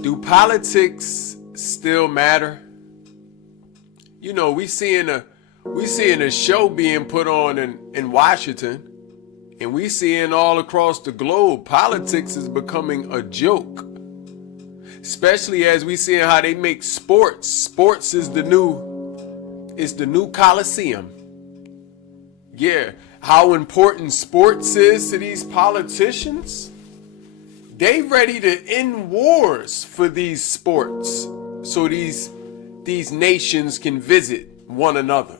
Do politics still matter? You know, we seeing a show being put on in Washington, and we seeing all across the globe politics is becoming a joke. Especially as we seeing how they make sports. Sports is the new Coliseum. Yeah, how important sports is to these politicians. They ready to end wars for these sports so these nations can visit one another.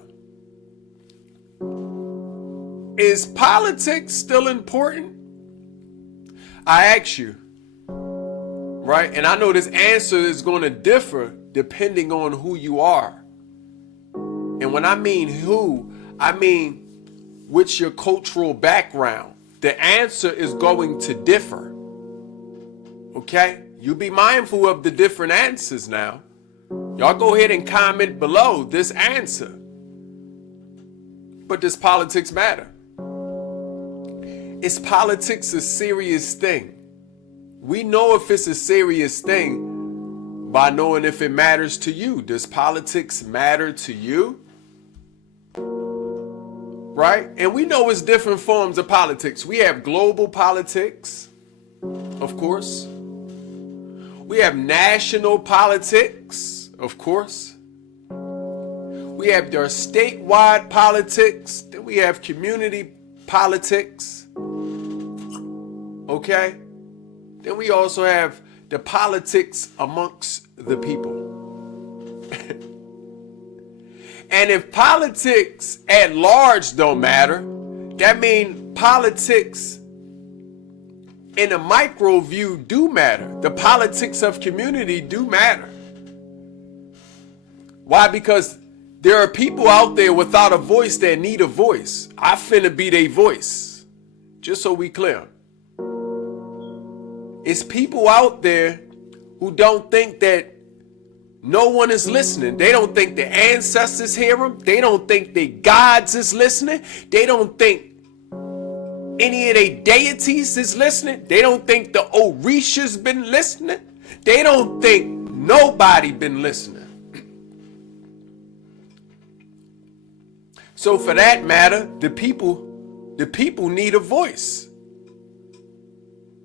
Is politics still important? I ask you, right? And I know this answer is going to differ depending on who you are. And when I mean who, I mean what's your cultural background. The answer is going to differ. Okay? You be mindful of the different answers now. Y'all go ahead and comment below this answer. But does politics matter? Is politics a serious thing? We know if it's a serious thing by knowing if it matters to you. Does politics matter to you? Right? And we know it's different forms of politics. We have global politics, of course. We have national politics, of course. We have our statewide politics. Then we have community politics. Okay? Then we also have the politics amongst the people. And if politics at large don't matter, that means politics in a micro view do matter. The politics of community do matter. Why? Because there are people out there without a voice that need a voice. I finna be their voice. Just so we clear. It's people out there who don't think that no one is listening. They don't think the ancestors hear them. They don't think the gods is listening. They don't think any of their deities is listening. They don't think the Orishas been listening. They don't think nobody been listening. So for that matter, the people need a voice.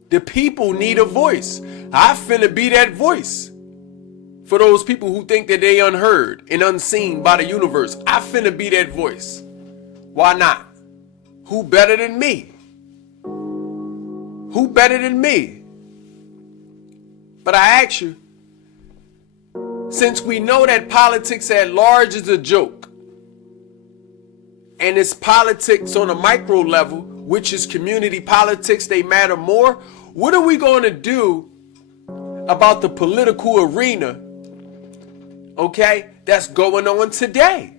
The people need a voice. I finna be that voice. For those people who think that they unheard and unseen by the universe, I finna be that voice. Why not? Who better than me? Who better than me? But I ask you, since we know that politics at large is a joke, and it's politics on a micro level, which is community politics, they matter more, what are we going to do about the political arena, okay, that's going on today?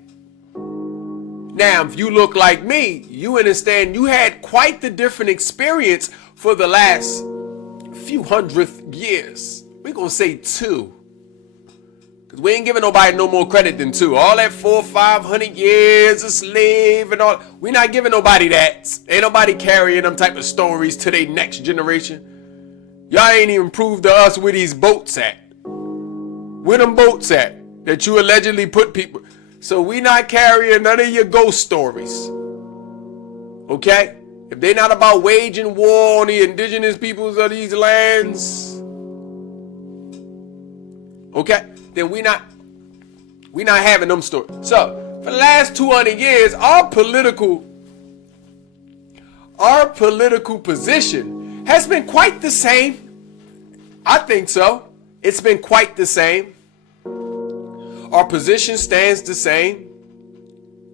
Now, if you look like me, you understand you had quite the different experience for the last few hundredth years. We're going to say 2. Because we ain't giving nobody no more credit than 2. All that 400 or 500 years of slave and all, we're not giving nobody that. Ain't nobody carrying them type of stories to their next generation. Y'all ain't even proved to us where these boats at. Where them boats at that you allegedly put people. So we not carrying none of your ghost stories. Okay? If they not about waging war on the indigenous peoples of these lands, okay, then we not having them stories. So for the last 200 years, our political position has been quite the same. I think so. It's been quite the same. Our position stands the same.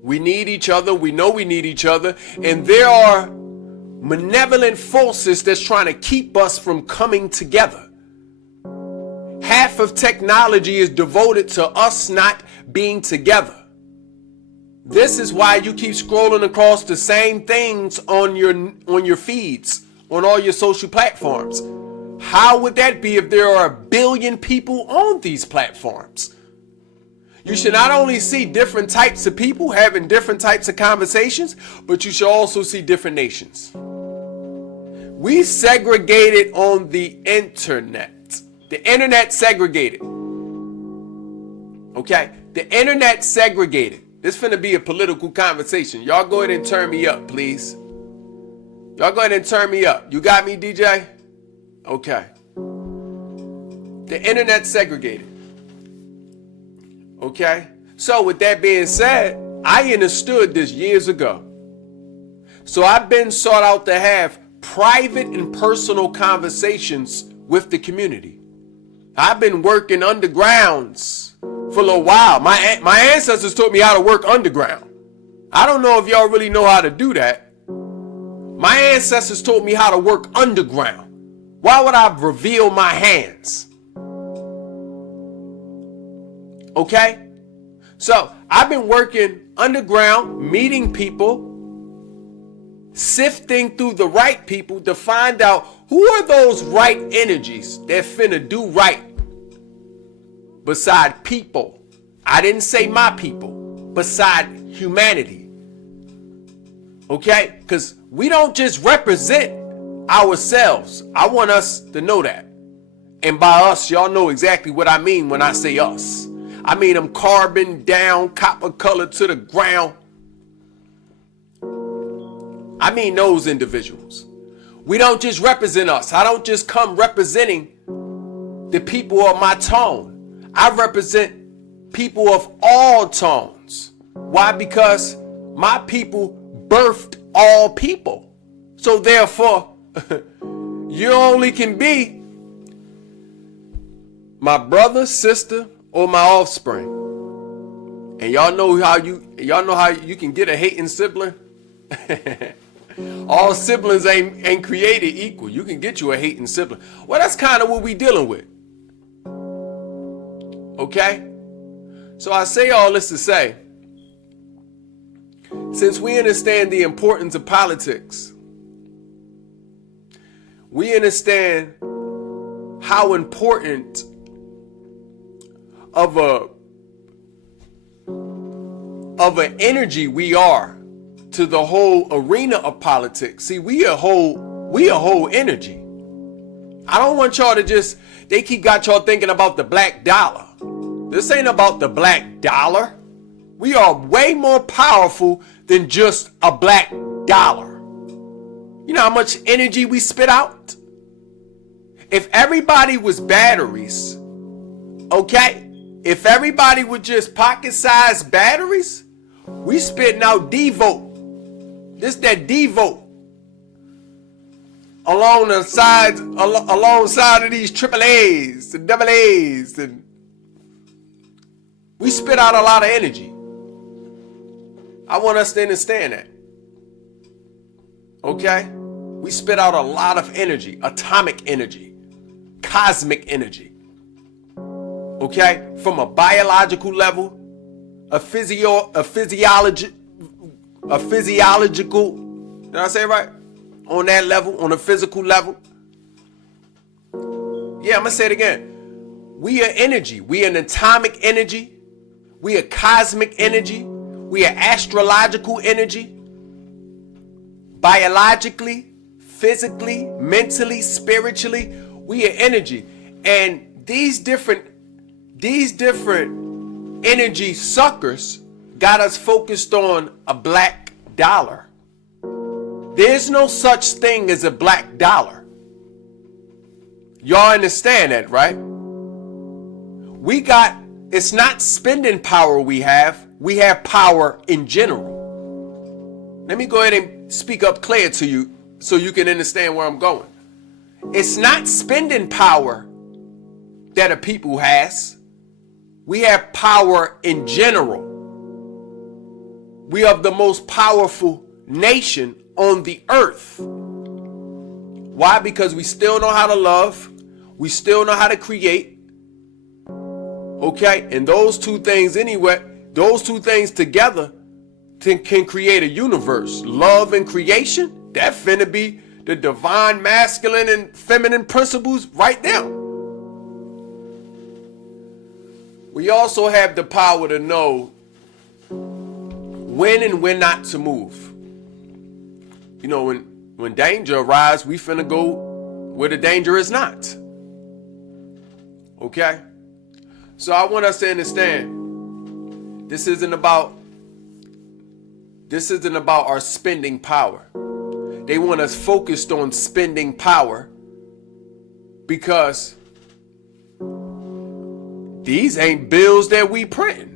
We need each other. We know we need each other. And there are malevolent forces that's trying to keep us from coming together. Half of technology is devoted to us not being together. This is why you keep scrolling across the same things on your feeds, on all your social platforms. How would that be if there are 1 billion people on these platforms? You should not only see different types of people having different types of conversations, but you should also see different nations. We segregated on the internet. The internet segregated. Okay? The internet segregated. This finna be a political conversation. Y'all go ahead and turn me up, please. Y'all go ahead and turn me up. You got me, DJ? Okay. The internet segregated. Okay? So with that being said, I understood this years ago. So I've been sought out to have private and personal conversations with the community. I've been working undergrounds for a little while. My ancestors taught me how to work underground. I don't know if y'all really know how to do that. My ancestors taught me how to work underground. Why would I reveal my hands? Okay? So I've been working underground, meeting people, sifting through the right people to find out who are those right energies that finna do right beside people. I didn't say my people, beside humanity. Okay? Because we don't just represent ourselves. I want us to know that. And by us, y'all know exactly what I mean when I say us. I mean them carbon down, copper color to the ground. I mean those individuals. We don't just represent us. I don't just come representing the people of my tone. I represent people of all tones. Why? Because my people birthed all people. So therefore, you only can be my brother, sister, or my offspring. And y'all know how you can get a hating sibling? All siblings ain't created equal. You can get you a hating sibling. Well, that's kind of what we dealing with. Okay? So I say all this to say, since we understand the importance of politics, we understand how important of an energy we are to the whole arena of politics. See, we a whole energy. I don't want y'all to just, they got y'all thinking about the black dollar. This ain't about the black dollar. We are way more powerful than just a black dollar. You know how much energy we spit out? If everybody was batteries, okay? If everybody were just pocket-sized batteries, we spitting out D-volt. This that D-volt. Alongside of these triple A's and double A's, and we spit out a lot of energy. I want us to understand that. Okay? We spit out a lot of energy, atomic energy, cosmic energy. Okay? From a biological level, a physiological, did I say it right? On that level, on a physical level. Yeah, I'm gonna say it again. We are energy. We are an atomic energy. We are cosmic energy. We are astrological energy. Biologically, physically, mentally, spiritually, we are energy. And these different energy suckers got us focused on a black dollar. There's no such thing as a black dollar. Y'all understand that, right? It's not spending power we have power in general. Let me go ahead and speak up clear to you so you can understand where I'm going. It's not spending power that a people has. We have power in general. We are the most powerful nation on the earth. Why? Because we still know how to love. We still know how to create. Okay? And those two things together can create a universe. Love and creation, that finna be the divine masculine and feminine principles right there. We also have the power to know when and when not to move. You know, when danger arises, we finna go where the danger is not. Okay? So I want us to understand, this isn't about our spending power. They want us focused on spending power because these ain't bills that we printing.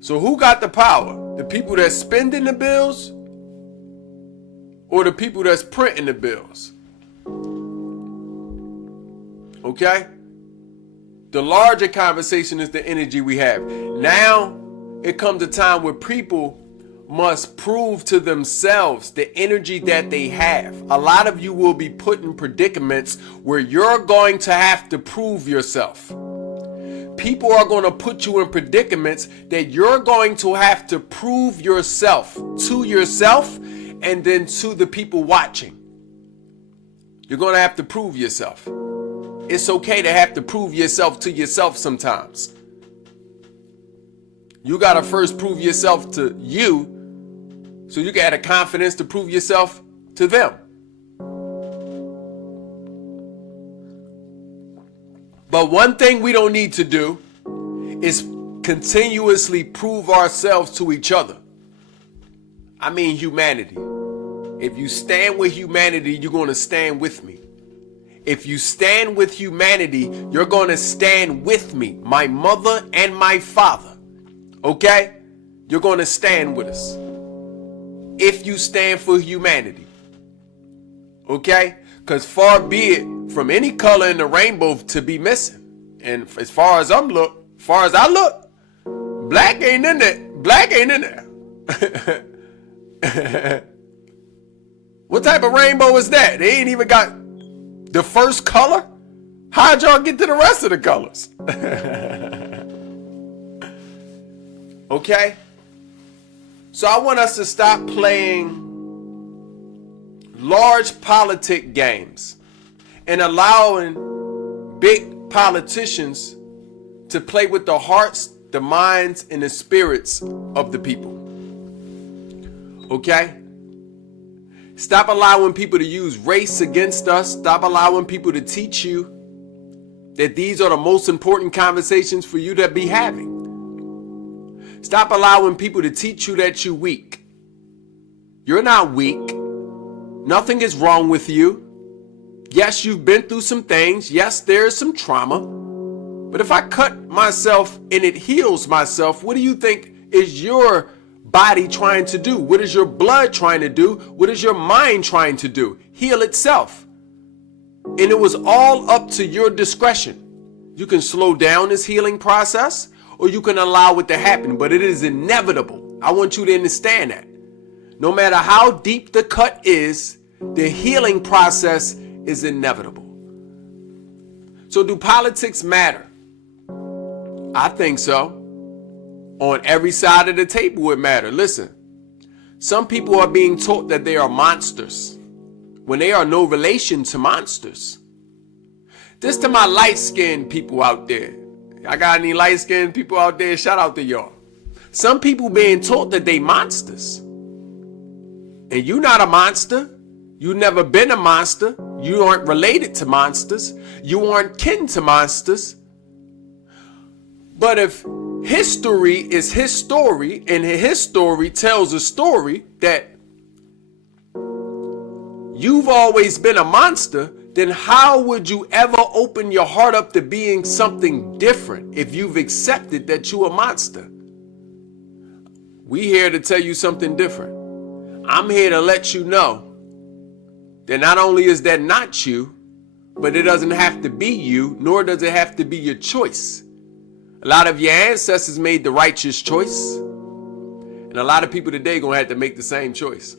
So who got the power? The people that's spending the bills or the people that's printing the bills? Okay? The larger conversation is the energy we have. Now it comes a time where people must prove to themselves the energy that they have. A lot of you will be put in predicaments where you're going to have to prove yourself. People are going to put you in predicaments that you're going to have to prove yourself to yourself and then to the people watching. You're going to have to prove yourself. It's okay to have to prove yourself to yourself sometimes. You got to first prove yourself to you so you can have the confidence to prove yourself to them. But one thing we don't need to do is continuously prove ourselves to each other. I mean humanity. If you stand with humanity, you're going to stand with me. If you stand with humanity, you're going to stand with me, my mother and my father. Okay? You're going to stand with us. If you stand for humanity. Okay? Because far be it from any color in the rainbow to be missing. And as far as I look, black ain't in there. Black ain't in there. What type of rainbow is that? They ain't even got the first color? How'd y'all get to the rest of the colors? Okay? So I want us to stop playing large politic games and allowing big politicians to play with the hearts, the minds, and the spirits of the people. Okay? Stop allowing people to use race against us. Stop allowing people to teach you that these are the most important conversations for you to be having. Stop allowing people to teach you that you're weak. You're not weak. Nothing is wrong with you. Yes, you've been through some things. Yes, there's some trauma. But if I cut myself and it heals myself, what do you think is your body trying to do? What is your blood trying to do? What is your mind trying to do? Heal itself. And it was all up to your discretion. You can slow down this healing process or you can allow it to happen, but it is inevitable. I want you to understand that. No matter how deep the cut is, the healing process is inevitable. So do politics matter? I think so. On every side of the table it matters. Listen, some people are being taught that they are monsters when they are no relation to monsters. This to my light-skinned people out there. I got any light-skinned people out there? Shout out to y'all. Some people being taught that they monsters. And you not a monster. You never been a monster. You aren't related to monsters. You aren't kin to monsters. But if history is his story and his story tells a story that you've always been a monster, then how would you ever open your heart up to being something different if you've accepted that you're a monster? We here to tell you something different. I'm here to let you know that not only is that not you, but it doesn't have to be you, nor does it have to be your choice. A lot of your ancestors made the righteous choice, and a lot of people today gonna have to make the same choice.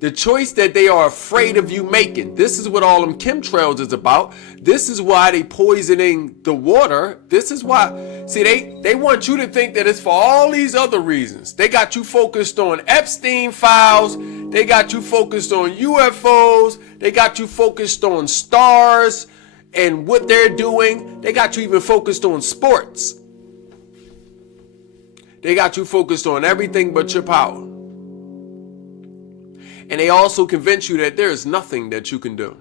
The choice that they are afraid of you making. This is what all them chemtrails is about. This is why they poisoning the water. This is why, see, they want you to think that it's for all these other reasons. They got you focused on Epstein files. They got you focused on UFOs. They got you focused on stars and what they're doing. They got you even focused on sports. They got you focused on everything but your power. And they also convince you that there is nothing that you can do.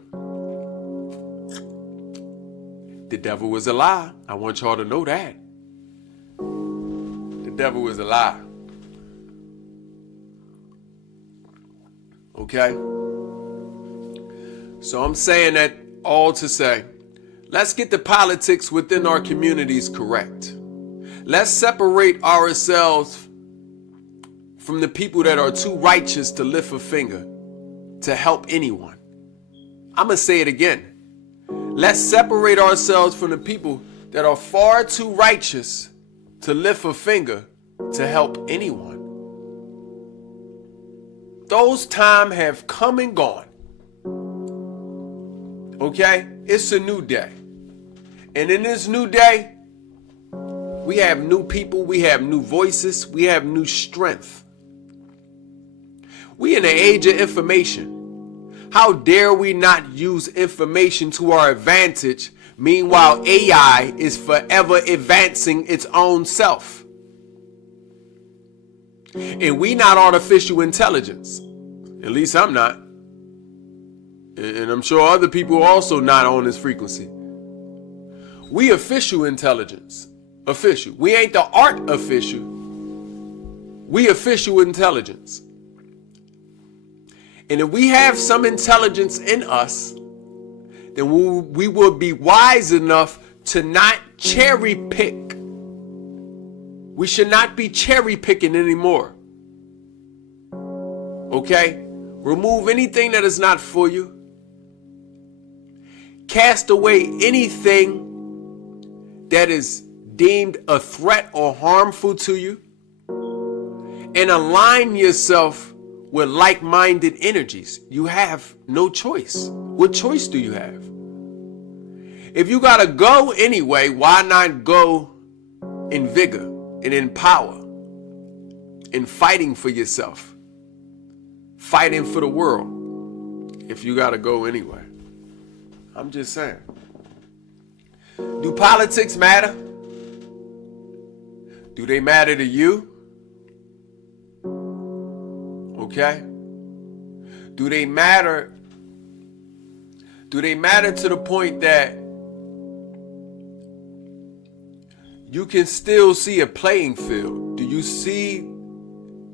The devil is a lie. I want y'all to know that. The devil is a lie. Okay? So I'm saying that all to say, let's get the politics within our communities correct. Let's separate ourselves from the people that are too righteous to lift a finger to help anyone. I'm going to say it again. Let's separate ourselves from the people that are far too righteous to lift a finger to help anyone. Those times have come and gone. Okay? It's a new day. And in this new day, we have new people, we have new voices, we have new strength. We in the age of information. How dare we not use information to our advantage? Meanwhile, AI is forever advancing its own self. And we not artificial intelligence. At least I'm not. And I'm sure other people are also not on this frequency. We official intelligence. Official. We ain't the art official. We official intelligence. And if we have some intelligence in us, then we will be wise enough to not cherry pick. We should not be cherry picking anymore. Okay? Remove anything that is not for you. Cast away anything that is deemed a threat or harmful to you. And align yourself with like-minded energies. You have no choice. What choice do you have? If you gotta go anyway, why not go in vigor and in power, in fighting for yourself, fighting for the world, if you gotta go anyway? I'm just saying. Do politics matter? Do they matter to you? Okay? Do they matter? Do they matter to the point that you can still see a playing field? Do you see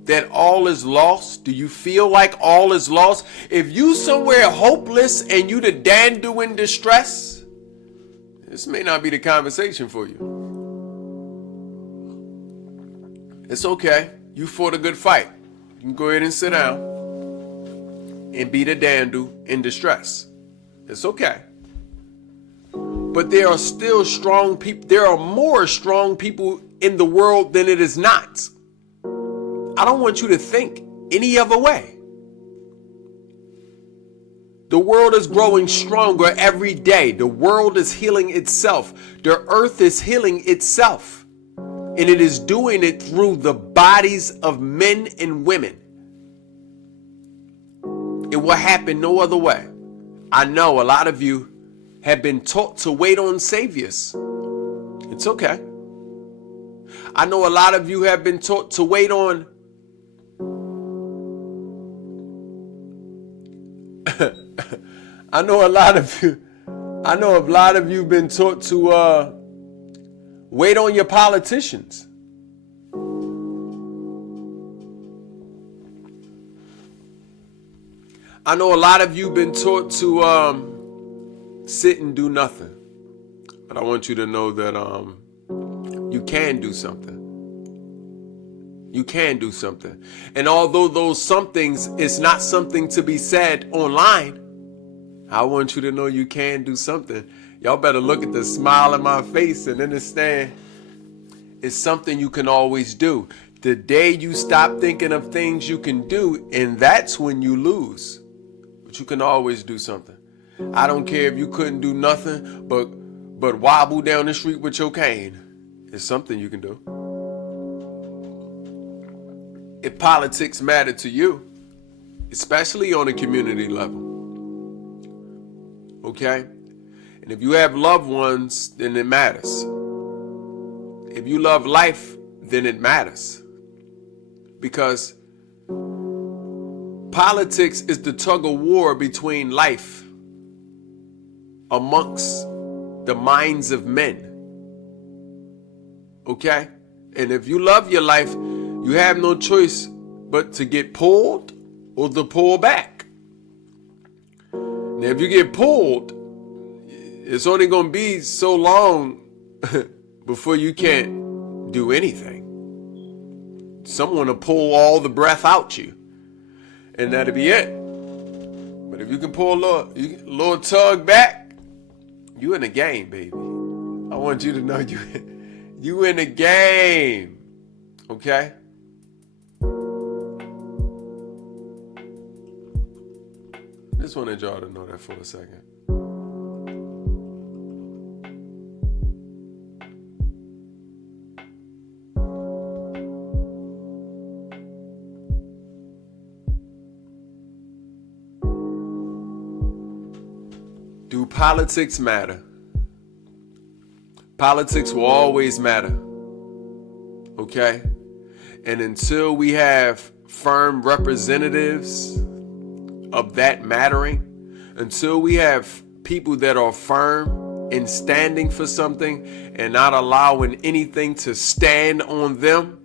that all is lost? Do you feel like all is lost? If you somewhere hopeless and you the dandu in distress, this may not be the conversation for you. It's okay. You fought a good fight. You can go ahead and sit down and be the dandu in distress. It's okay. But there are still strong people. There are more strong people in the world than it is not. I don't want you to think any other way. The world is growing stronger every day. The world is healing itself. The earth is healing itself. And it is doing it through the bodies of men and women. It will happen no other way. I know a lot of you have been taught to wait on saviors. It's okay. I know a lot of you have been taught to wait on I know a lot of you have been taught to wait on your politicians. I know a lot of you have been taught to sit and do nothing. But I want you to know that you can do something. You can do something. And although those somethings is not something to be said online, I want you to know you can do something. Y'all better look at the smile on my face and understand it's something you can always do. The day you stop thinking of things you can do, and that's when you lose. But you can always do something. I don't care if you couldn't do nothing but wobble down the street with your cane. It's something you can do. If politics matter to you, especially on a community level, okay? And if you have loved ones, then it matters. If you love life, then it matters. Because politics is the tug of war between life amongst the minds of men. Okay? And if you love your life, you have no choice but to get pulled or to pull back. Now, if you get pulled, it's only going to be so long before you can't do anything. Someone will pull all the breath out you, and that'll be it. But if you can pull a little tug back, you in the game, baby. I want you to know you in the game. Okay? Just wanted y'all to know that for a second. Do politics matter? Politics will always matter. Okay? And until we have firm representatives of that mattering, until we have people that are firm in standing for something and not allowing anything to stand on them.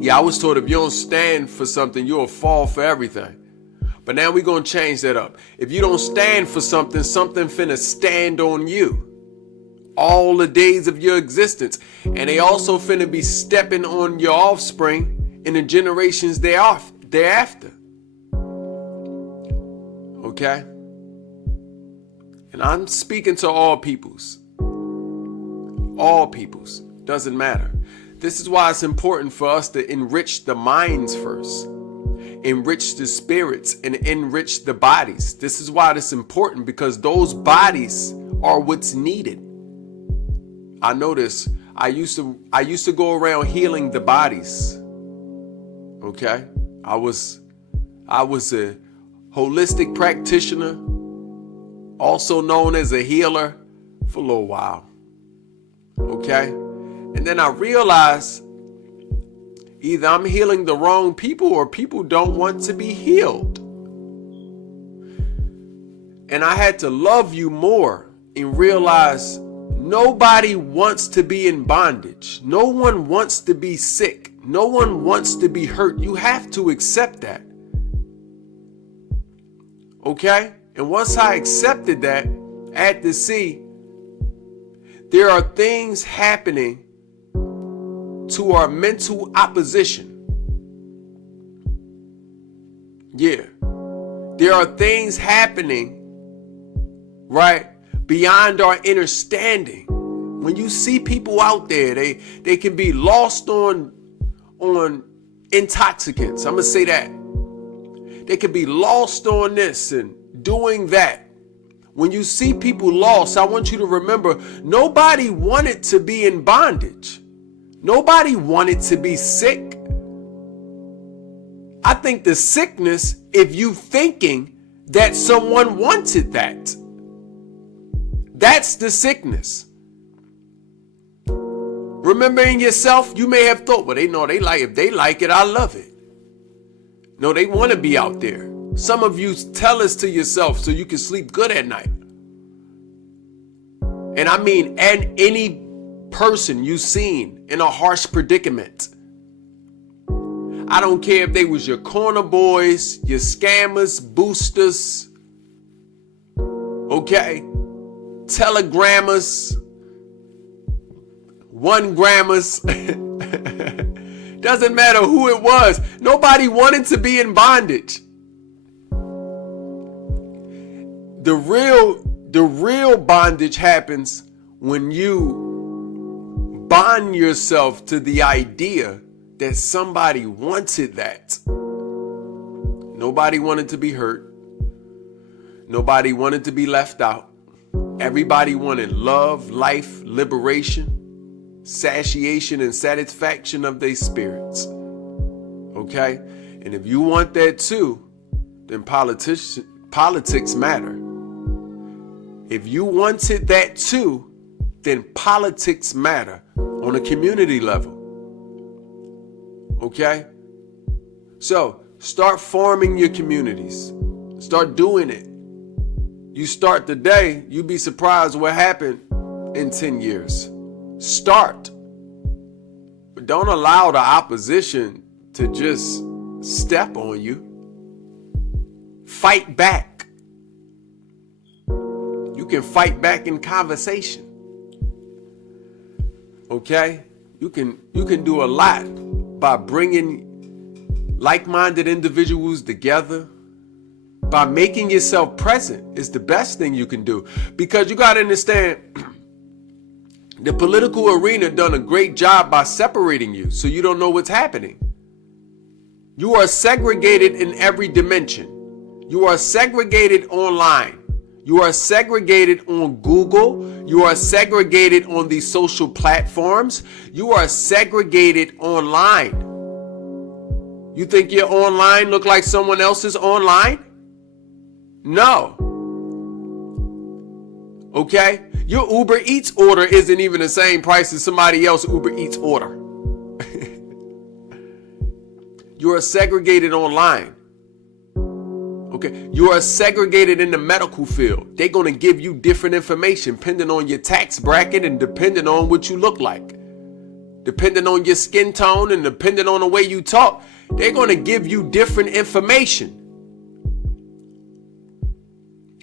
Yeah, I was told if you don't stand for something, you'll fall for everything. But now we're going to change that up. If you don't stand for something, something finna stand on you all the days of your existence. And they also finna be stepping on your offspring in the generations thereafter. Okay? And I'm speaking to all peoples. All peoples. Doesn't matter. This is why it's important for us to enrich the minds first. Enrich the spirits and enrich the bodies. This is why it's important, because those bodies are what's needed. I notice I used to go around healing the bodies. Okay? I was a holistic practitioner, also known as a healer, for a little while. Okay? And then I realized either I'm healing the wrong people or people don't want to be healed. And I had to love you more and realize nobody wants to be in bondage. No one wants to be sick. No one wants to be hurt. You have to accept that. Okay? And once I accepted that, I had to see there are things happening to our mental opposition. Yeah. There are things happening, right, beyond our understanding. When you see people out there, they can be lost on intoxicants. I'm going to say that. They can be lost on this and doing that. When you see people lost, I want you to remember, nobody wanted to be in bondage. Nobody wanted to be sick. I think the sickness, if you thinking that someone wanted that, that's the sickness. Remembering yourself, you may have thought, well, if they like it, I love it. No, they want to be out there. Some of you tell this to yourself so you can sleep good at night. And I mean, and any person you seen in a harsh predicament. I don't care if they was your corner boys, your scammers, boosters, okay, telegrammers, 1-grammers. Doesn't matter who it was. Nobody wanted to be in bondage. The real bondage happens when you bond yourself to the idea that somebody wanted that. Nobody wanted to be hurt. Nobody wanted to be left out. Everybody wanted love, life, liberation, satiation, and satisfaction of their spirits. Okay? And if you want that too, then politics matter. If you wanted that too, then politics matter on a community level. Okay? So, start forming your communities. Start doing it. You start today, you'd be surprised what happened in 10 years. Start. But don't allow the opposition to just step on you. Fight back. You can fight back in conversation. Okay? You can do a lot by bringing like-minded individuals together. By making yourself present is the best thing you can do. Because you got to understand, the political arena done a great job by separating you so you don't know what's happening. You are segregated in every dimension. You are segregated online. You are segregated on Google. You are segregated on these social platforms. You are segregated online. You think your online look like someone else's online? No. Okay? Your Uber Eats order isn't even the same price as somebody else's Uber Eats order. You are segregated online. Okay? You are segregated in the medical field. They're going to give you different information depending on your tax bracket and depending on what you look like. Depending on your skin tone and depending on the way you talk, they're going to give you different information.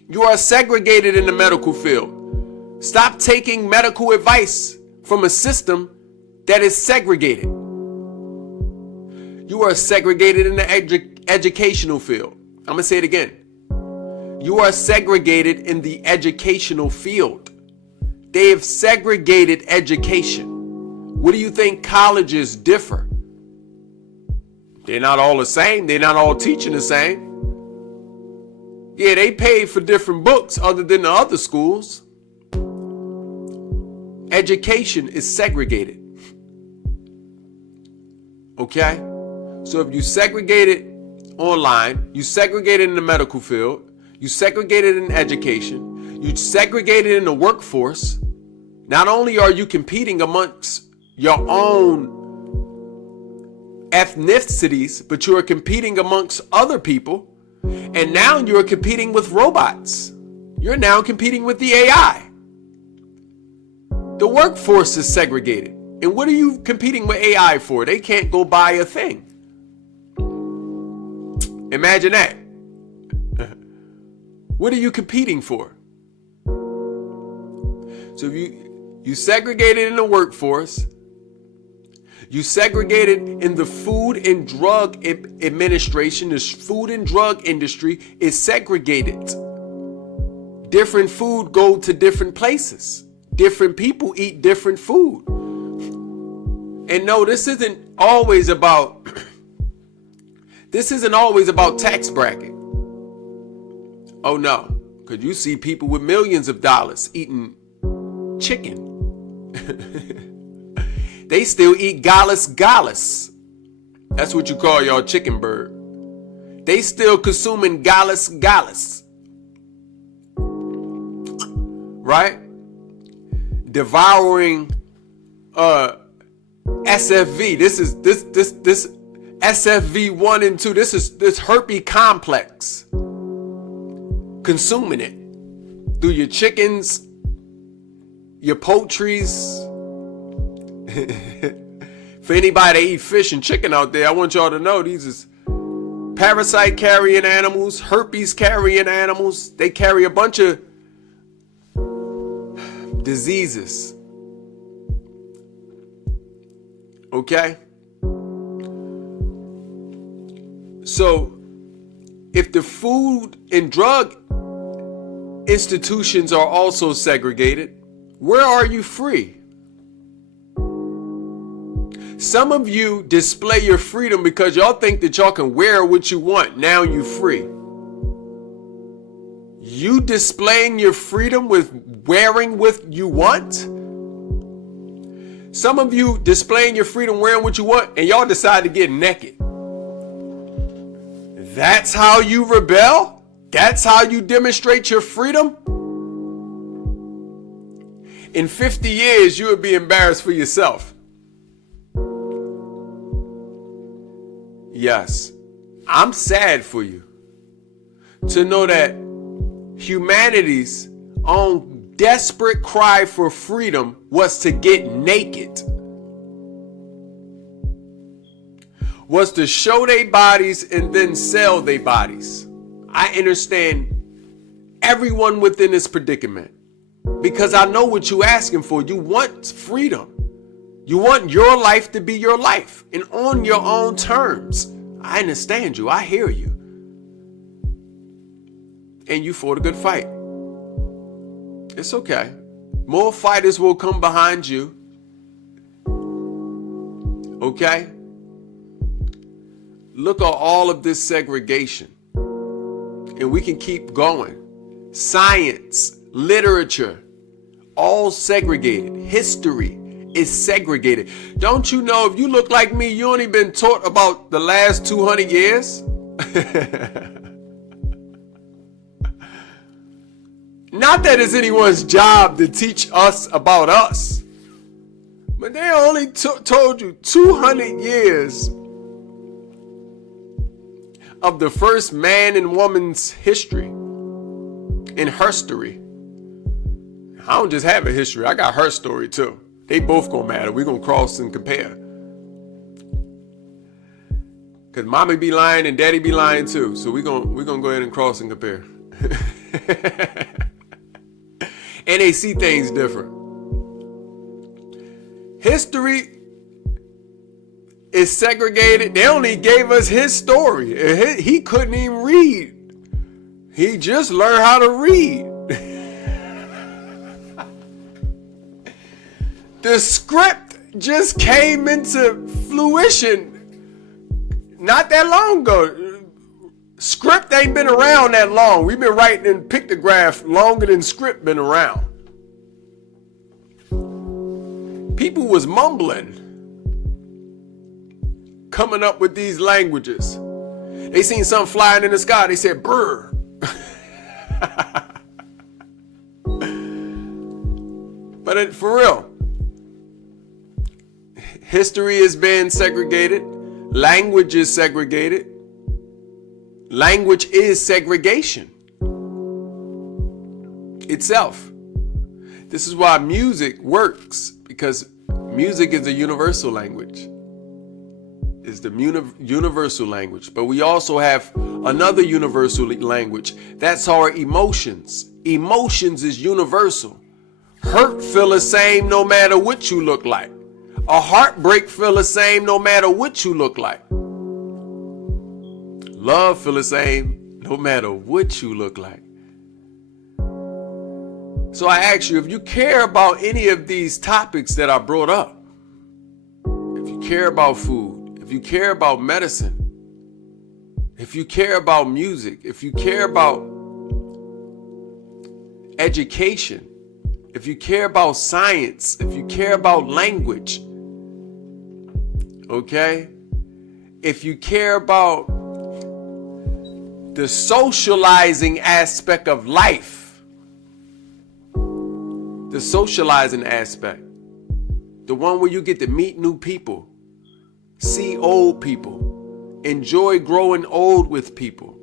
You are segregated in the medical field. Stop taking medical advice from a system that is segregated. You are segregated in the educational field. I'm going to say it again. You are segregated in the educational field. They have segregated education. What do you think colleges differ? They're not all the same. They're not all teaching the same. Yeah, they pay for different books other than the other schools. Education is segregated. Okay? So if you segregate it online, you segregate it in the medical field, you segregate it in education, you segregate it in the workforce, not only are you competing amongst your own ethnicities, but you are competing amongst other people. And now you're competing with robots. You're now competing with the AI. The workforce is segregated. And what are you competing with AI for? They can't go buy a thing. Imagine that. What are you competing for? So if you segregated in the workforce, you segregated in the food and drug administration. The food and drug industry is segregated. Different food go to different places. Different people eat different food. And no, this isn't always about tax bracket. Oh no, because you see people with millions of dollars eating chicken. They still eat gallus. That's what you call y'all chicken bird. They still consuming gallus. Right? Devouring SFV. This SFV 1 and 2. This herpes complex. Consuming it through your chickens, your poultries. For anybody that eat fish and chicken out there, I want y'all to know these is parasite carrying animals, herpes carrying animals. They carry a bunch of diseases. Okay? So, if the food and drug institutions are also segregated, where are you free? Some of you display your freedom because y'all think that y'all can wear what you want. Now you free. You displaying your freedom with wearing what you want? Some of you displaying your freedom wearing what you want and y'all decide to get naked. That's how you rebel? That's how you demonstrate your freedom? In 50 years, you would be embarrassed for yourself. Yes, I'm sad for you to know that humanity's own desperate cry for freedom was to get naked, was to show their bodies and then sell their bodies. I understand everyone within this predicament because I know what you're asking for. You want freedom. You want your life to be your life and on your own terms. I understand you. I hear you. And you fought a good fight. It's okay. More fighters will come behind you. Okay? Look at all of this segregation. And we can keep going. Science, literature, all segregated. History is segregated. Don't you know if you look like me, you only been taught about the last 200 years? Not that it's anyone's job to teach us about us, but they only told you 200 years of the first man and woman's history in herstory. I don't just have a history, I got her story too. They both gonna matter. We're gonna cross and compare. Cause mommy be lying and daddy be lying too. So we're gonna go ahead and cross and compare. And they see things different. History is segregated. They only gave us his story. He couldn't even read. He just learned how to read. The script just came into fruition not that long ago. Script ain't been around that long. We've been writing in pictograph longer than script been around. People was mumbling, coming up with these languages. They seen something flying in the sky. They said, "Brr." But for real, history is being segregated. Language is segregated. Language is segregation itself. This is why music works, because music is a universal language. It's the universal language. But we also have another universal language. That's our emotions. Emotions is universal. Hurt feel the same no matter what you look like. A heartbreak feel the same no matter what you look like. Love feel the same no matter what you look like. So I ask you, if you care about any of these topics that I brought up, if you care about food, if you care about medicine, if you care about music, if you care about education, if you care about science, if you care about language, okay? If you care about the socializing aspect of life, the socializing aspect, the one where you get to meet new people, see old people, enjoy growing old with people,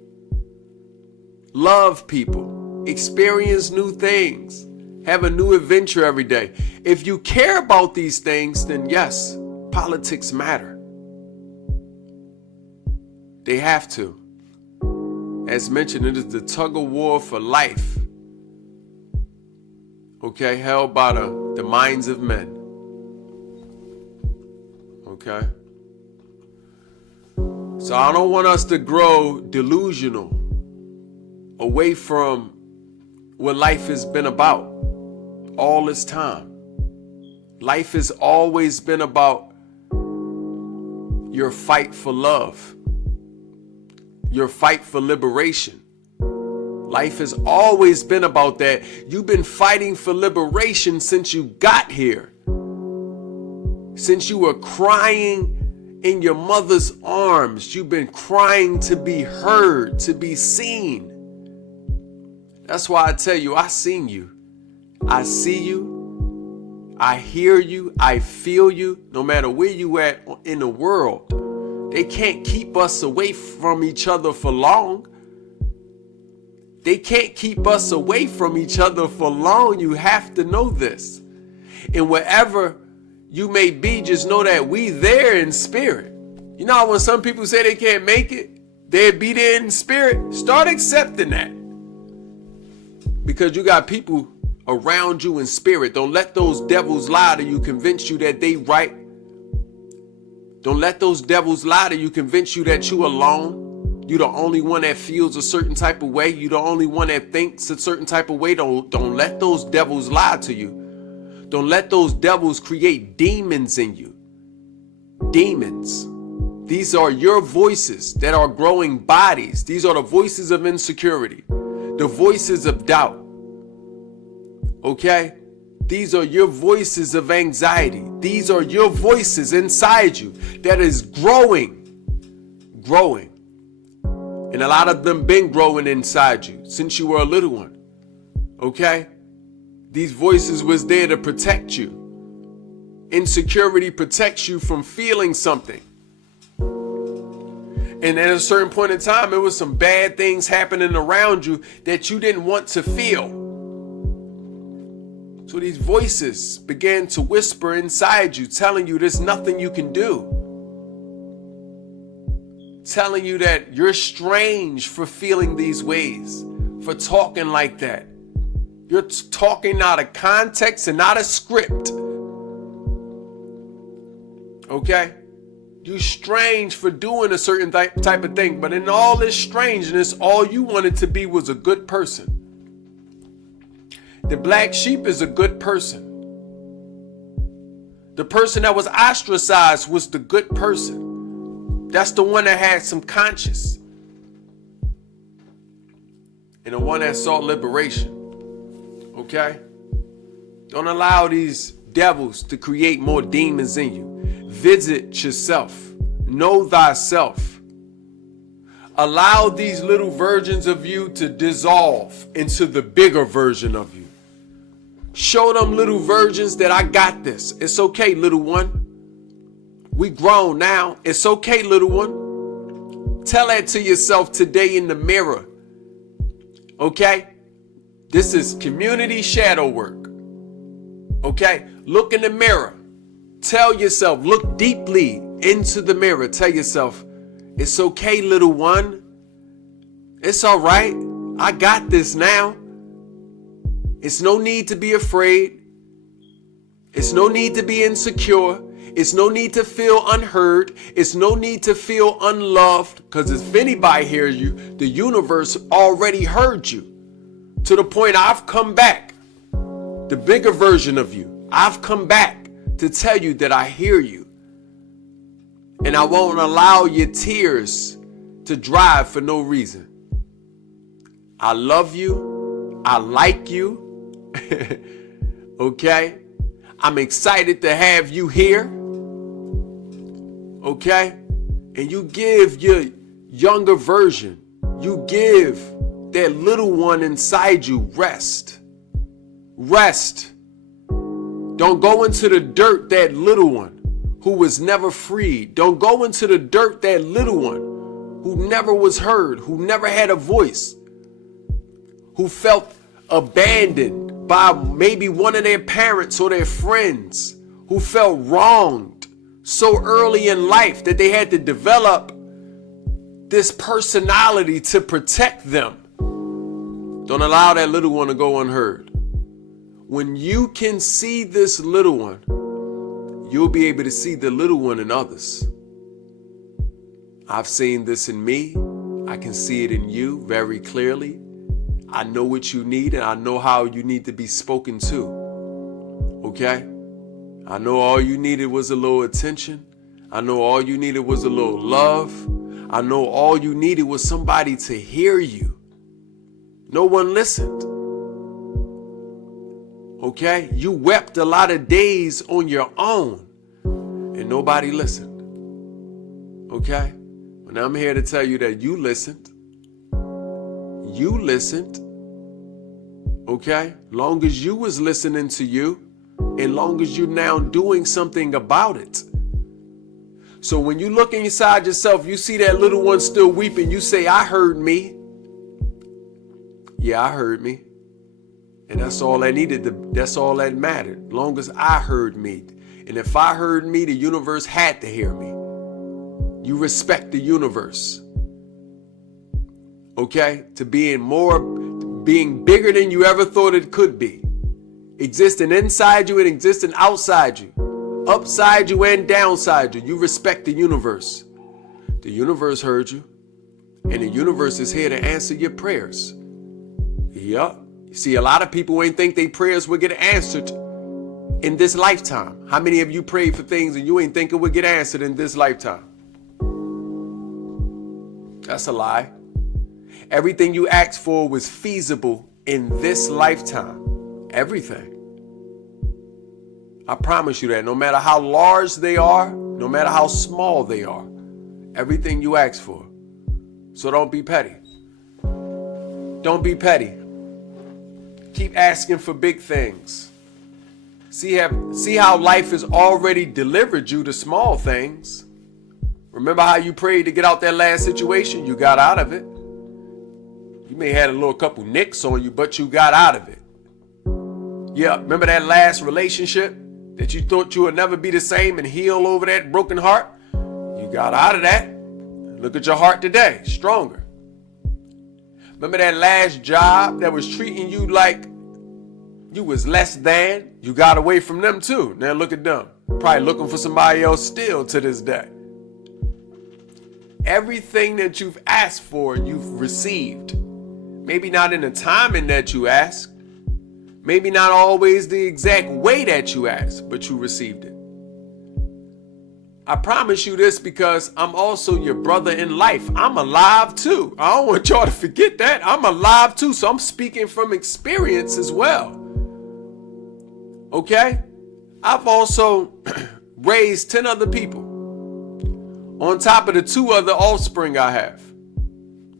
love people, experience new things, have a new adventure every day. If you care about these things, then yes, politics matter. They have to. As mentioned, it is the tug of war for life. Okay, held by the minds of men. Okay? So I don't want us to grow delusional away from what life has been about all this time. Life has always been about your fight for love, your fight for liberation. Life has always been about that. You've been fighting for liberation since you got here. Since you were crying in your mother's arms, you've been crying to be heard, to be seen. That's why I tell you, I seen you. I see you. I hear you. I feel you. No matter where you at in the world, they can't keep us away from each other for long. They can't keep us away from each other for long. You have to know this. And wherever you may be, just know that we there in spirit. You know how when some people say they can't make it, they'll be there in spirit? Start accepting that. Because you got people around you in spirit. Don't let those devils lie to you, convince you that they right. Don't let those devils lie to you, convince you that you alone. You're the only one that feels a certain type of way. You're the only one that thinks a certain type of way. Don't let those devils lie to you. Don't let those devils create demons in you. Demons. These are your voices that are growing bodies. These are the voices of insecurity, the voices of doubt. Okay? These are your voices of anxiety. These are your voices inside you that is growing. And a lot of them been growing inside you since you were a little one. Okay? These voices was there to protect you. Insecurity protects you from feeling something. And at a certain point in time, it was some bad things happening around you that you didn't want to feel. So these voices began to whisper inside you, telling you there's nothing you can do. Telling you that you're strange for feeling these ways, for talking like that. You're talking out of context and not a script. Okay? You're strange for doing a certain type of thing, but in all this strangeness, all you wanted to be was a good person. The black sheep is a good person. The person that was ostracized was the good person. That's the one that had some conscience. And the one that sought liberation. Okay? Don't allow these devils to create more demons in you. Visit yourself. Know thyself. Allow these little versions of you to dissolve into the bigger version of you. Show them little versions that I got this. It's okay, little one. We grown now. It's okay, little one. Tell that to yourself today in the mirror. Okay? This is community shadow work. Okay? Look in the mirror. Tell yourself, look deeply into the mirror. Tell yourself, it's okay, little one. It's all right. I got this now. It's no need to be afraid. It's no need to be insecure. It's no need to feel unheard. It's no need to feel unloved. Because if anybody hears you, the universe already heard you. To the point I've come back. The bigger version of you. I've come back to tell you that I hear you. And I won't allow your tears to dry for no reason. I love you. I like you. Okay? I'm excited to have you here. Okay? And you give your younger version, you give that little one inside you rest. Rest. Don't go into the dirt, that little one who was never freed. Don't go into the dirt, that little one who never was heard, who never had a voice, who felt abandoned by maybe one of their parents or their friends, who felt wronged so early in life that they had to develop this personality to protect them. Don't allow that little one to go unheard. When you can see this little one, you'll be able to see the little one in others. I've seen this in me. I can see it in you very clearly. I know what you need, and I know how you need to be spoken to. Okay? I know all you needed was a little attention. I know all you needed was a little love. I know all you needed was somebody to hear you. No one listened. Okay? You wept a lot of days on your own, and nobody listened. Okay? Well, now I'm here to tell you that you listened. You listened. Okay? Long as you was listening to you, and long as you're now doing something about it. So when you look inside yourself, you see that little one still weeping, you say, I heard me. Yeah, I heard me. And that's all I needed. That's all that mattered. As long as I heard me. And if I heard me, the universe had to hear me. You respect the universe. Okay? To being bigger than you ever thought it could be. Existing inside you and existing outside you. Upside you and downside you. You respect the universe. The universe heard you. And the universe is here to answer your prayers. Yup. You see, a lot of people ain't think their prayers would get answered in this lifetime. How many of you prayed for things and you ain't think it would get answered in this lifetime? That's a lie. Everything you asked for was feasible in this lifetime. Everything. I promise you that. No matter how large they are, no matter how small they are, everything you ask for. So don't be petty. Don't be petty. Keep asking for big things. See how life has already delivered you to small things. Remember how you prayed to get out that last situation? You got out of it. You may have had a little couple nicks on you, but you got out of it. Yeah, remember that last relationship that you thought you would never be the same and heal over that broken heart? You got out of that. Look at your heart today, stronger. Remember that last job that was treating you like you was less than? You got away from them too. Now look at them. Probably looking for somebody else still to this day. Everything that you've asked for, you've received. Maybe not in the timing that you asked. Maybe not always the exact way that you asked, but you received it. I promise you this because I'm also your brother in life. I'm alive too. I don't want y'all to forget that. I'm alive too, so I'm speaking from experience as well. Okay? I've also raised 10 other people on top of the 2 other offspring I have.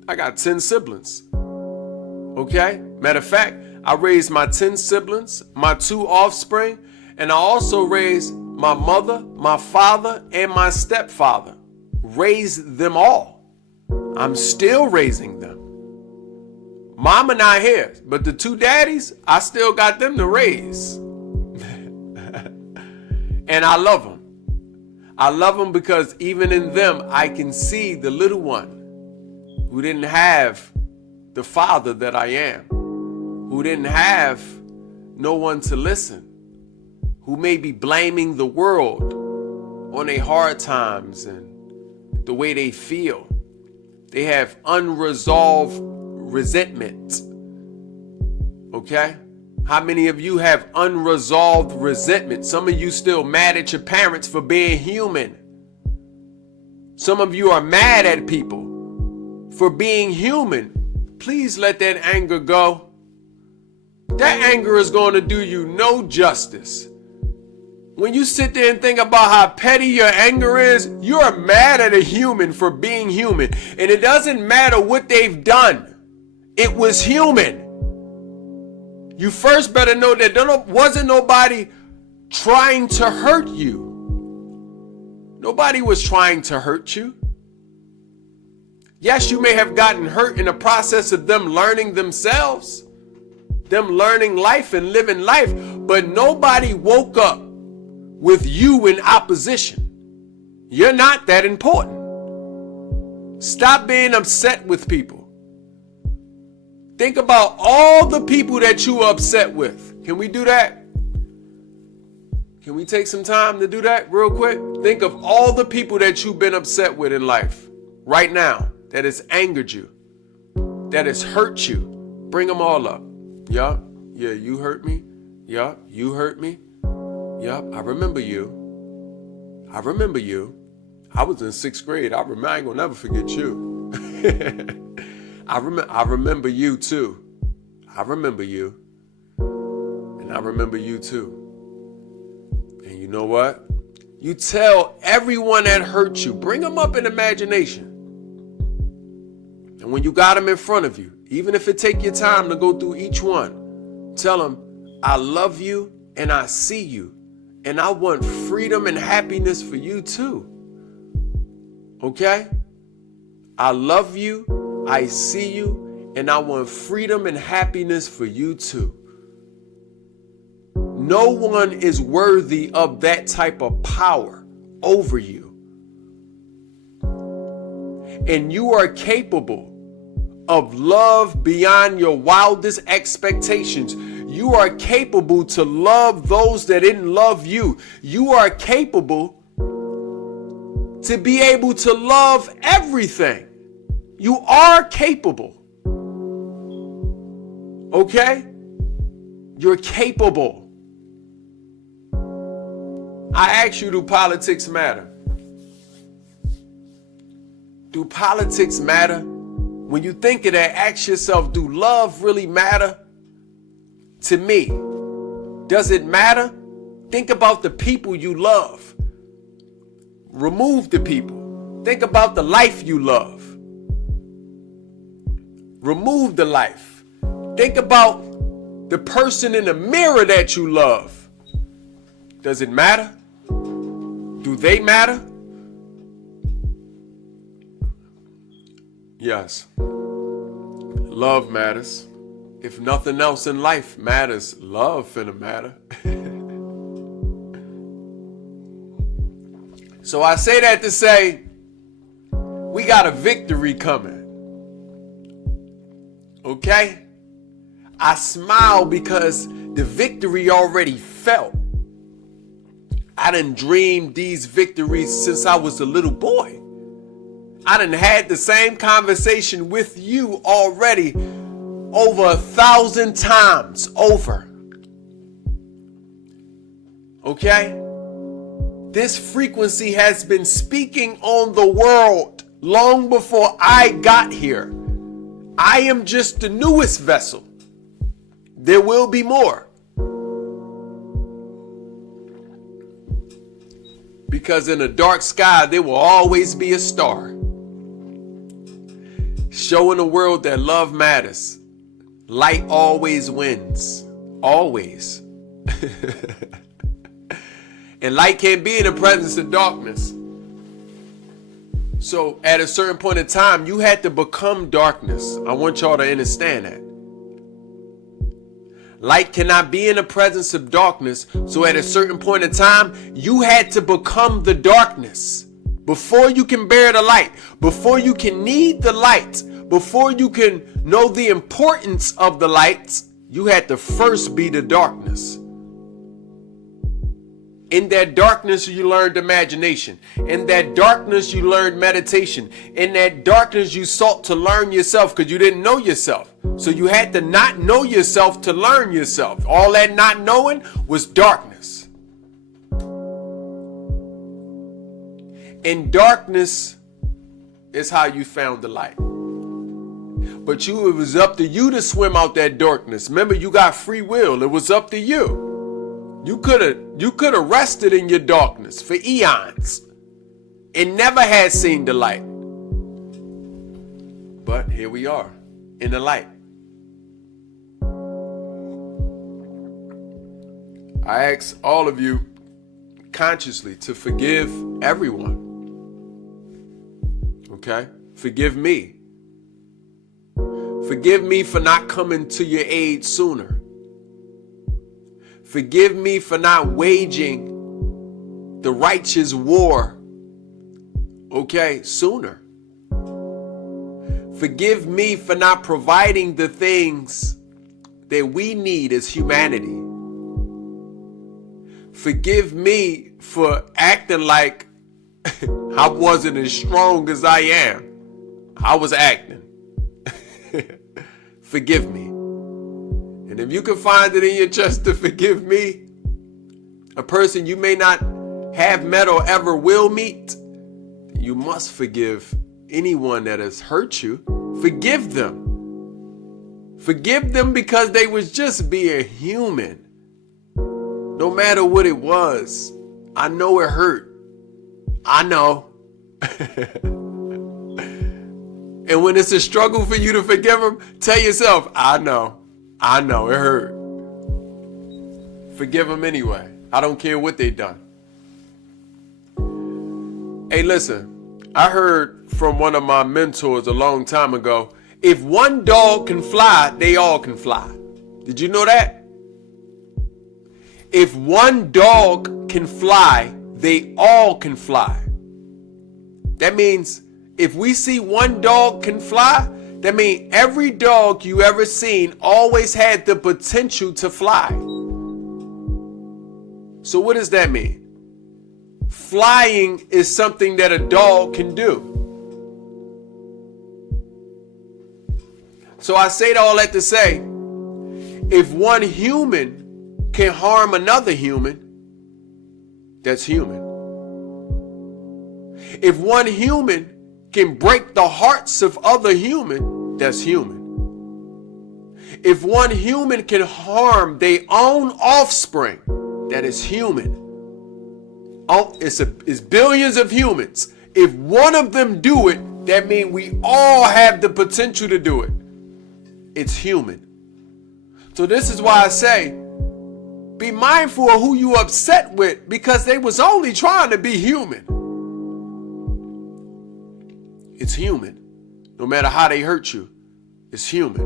I got 10 siblings. Okay? Matter of fact, I raised my 10 siblings, my 2 offspring, and I also raised my mother, my father, and my stepfather. Raised them all. I'm still raising them. Mama not here, but the 2 daddies, I still got them to raise. And I love them. I love them because even in them, I can see the little one who didn't have the father that I am, who didn't have no one to listen, who may be blaming the world on their hard times and the way they feel. They have unresolved resentment. Okay? How many of you have unresolved resentment? Some of you still mad at your parents for being human. Some of you are mad at people for being human. Please let that anger go. That anger is going to do you no justice. When you sit there and think about how petty your anger is, you're mad at a human for being human. And it doesn't matter what they've done. It was human. You first better know that there wasn't nobody trying to hurt you. Nobody was trying to hurt you. Yes, you may have gotten hurt in the process of them learning themselves, them learning life and living life, but nobody woke up with you in opposition. You're not that important. Stop being upset with people. Think about all the people that you are upset with. Can we do that? Can we take some time to do that real quick? Think of all the people that you've been upset with in life right now, that has angered you, that has hurt you. Bring them all up. Yeah, you hurt me. Yeah, you hurt me. Yeah, I remember you. I remember you. I was in 6th grade. I ain't gonna never forget you. I remember you too. I remember you. And I remember you too. And you know what? You tell everyone that hurt you, bring them up in imagination. And when you got them in front of you, even if it take your time to go through each one, tell them, I love you and I see you. And I want freedom and happiness for you too. Okay? I love you, I see you, And I want freedom and happiness for you too. No one is worthy of that type of power over you. And you are capable of love beyond your wildest expectations. You are capable to love those that didn't love you. You are capable to be able to love everything. You are capable. Okay? You're capable. I ask you, do politics matter? Do politics matter? When you think of that, ask yourself, do love really matter? To me, does it matter? Think about the people you love. Remove the people. Think about the life you love. Remove the life. Think about the person in the mirror that you love. Does it matter? Do they matter? Yes. Love matters. If nothing else in life matters, love finna matter. So I say that to say, we got a victory coming. Okay? I smile because the victory already felt. I done dreamed these victories since I was a little boy. I done had the same conversation with you already over 1,000 times over. Okay? This frequency has been speaking on the world long before I got here. I am just the newest vessel. There will be more. Because in a dark sky, there will always be a star. Showing the world that love matters. Light always wins. Always. And light can't be in the presence of darkness. So at a certain point in time, you had to become darkness. I want y'all to understand that. Light cannot be in the presence of darkness. So at a certain point in time, you had to become the darkness. Before you can bear the light, before you can need the light, before you can know the importance of the light, you had to first be the darkness. In that darkness, you learned imagination. In that darkness, you learned meditation. In that darkness, you sought to learn yourself because you didn't know yourself. So you had to not know yourself to learn yourself. All that not knowing was darkness. In darkness is how you found the light. But it was up to you to swim out that darkness. Remember, you got free will. It was up to you. You could have rested in your darkness for eons and never had seen the light. But here we are in the light. I ask all of you consciously to forgive everyone. Okay? Forgive me. Forgive me for not coming to your aid sooner. Forgive me for not waging the righteous war, okay, sooner. Forgive me for not providing the things that we need as humanity. Forgive me for acting like I wasn't as strong as I am. I was acting. Forgive me. And if you can find it in your chest to forgive me, a person you may not have met or ever will meet, you must forgive anyone that has hurt you. Forgive them. Forgive them because they was just being human. No matter what it was. I know it hurt. I know. And when it's a struggle for you to forgive them, tell yourself, I know, it hurt. Forgive them anyway. I don't care what they done. Hey, listen, I heard from one of my mentors a long time ago, If one dog can fly, they all can fly. Did you know that? If one dog can fly, they all can fly. That means if we see one dog can fly, that means every dog you ever seen always had the potential to fly. So what does that mean? Flying is something that a dog can do. So I say all that to say, if one human can harm another human, that's human. If one human can break the hearts of other human, that's human. If one human can harm their own offspring, that is human. Oh, it's billions of humans. If one of them do it, that means we all have the potential to do it. It's human. So this is why I say, be mindful of who you upset with, because they was only trying to be human. It's human. No matter how they hurt you, it's human.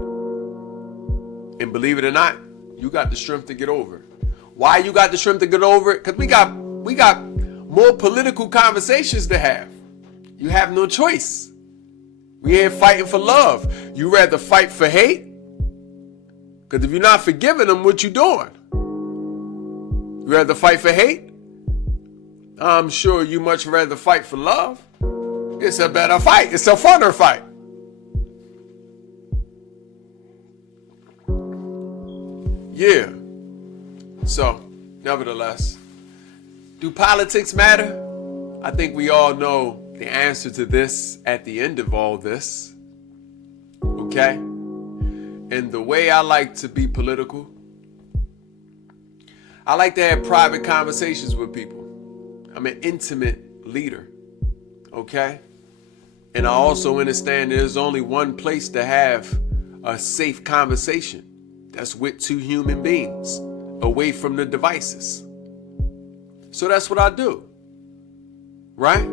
And believe it or not, you got the strength to get over it. Why you got the strength to get over it? Because we got more political conversations to have. You have no choice. We ain't fighting for love. You rather fight for hate? Because if you're not forgiving them, what you doing? You rather fight for hate? I'm sure you much rather fight for love. It's a better fight. It's a funner fight. Yeah. So, nevertheless, do politics matter? I think we all know the answer to this at the end of all this. Okay? And the way I like to be political, I like to have private conversations with people. I'm an intimate leader. Okay? And I also understand there's only one place to have a safe conversation. That's with two human beings, away from the devices. So that's what I do. Right?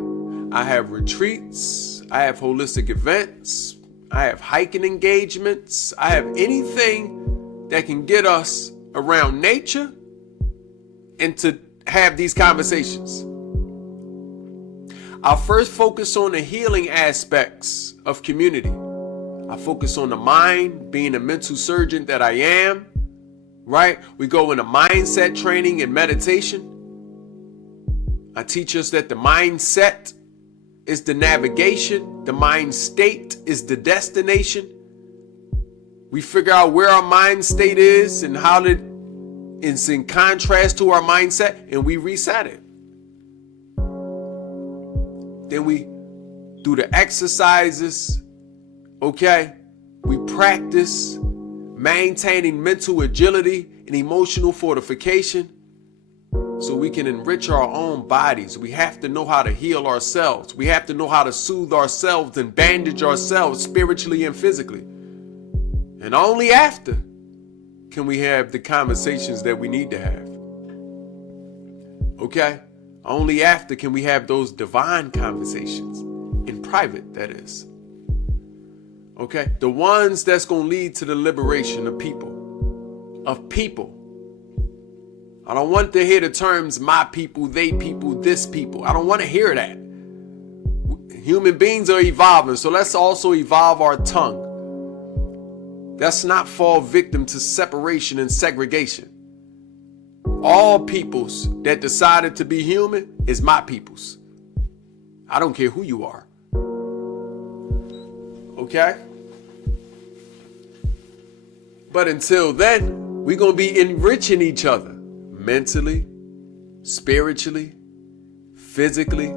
I have retreats. I have holistic events. I have hiking engagements. I have anything that can get us around nature and to have these conversations. I first focus on the healing aspects of community. I focus on the mind, being a mental surgeon that I am, right? We go into mindset training and meditation. I teach us that the mindset is the navigation. The mind state is the destination. We figure out where our mind state is and how it's in contrast to our mindset, and we reset it. Then we do the exercises, okay? We practice maintaining mental agility and emotional fortification so we can enrich our own bodies. We have to know how to heal ourselves. We have to know how to soothe ourselves and bandage ourselves spiritually and physically. And only after can we have the conversations that we need to have. Okay? Only after can we have those divine conversations, in private, that is. Okay? The ones that's going to lead to the liberation of people. I don't want to hear the terms my people, they people, this people. I don't want to hear that. Human beings are evolving, so let's also evolve our tongue. Let's not fall victim to separation and segregation. All peoples that decided to be human is my peoples. I don't care who you are. Okay? But until then, we're going to be enriching each other mentally, spiritually, physically,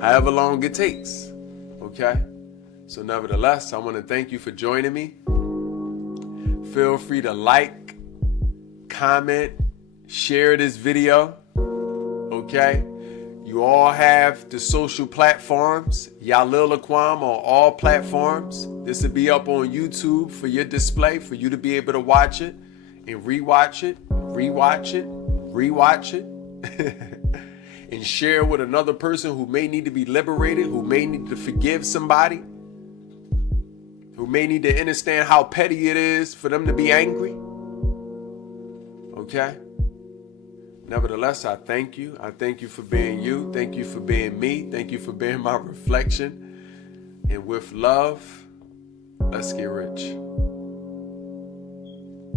however long it takes. Okay? So nevertheless, I want to thank you for joining me. Feel free to like, comment, share this video. Okay? You all have the social platforms. Yalilaquam on all platforms. This will be up on YouTube for your display, for you to be able to watch it and rewatch it, rewatch it, rewatch it, and share with another person who may need to be liberated, who may need to forgive somebody. who may need to understand how petty it is for them to be angry. Okay? Nevertheless, I thank you. I thank you for being you. Thank you for being me. Thank you for being my reflection. And with love, let's get rich.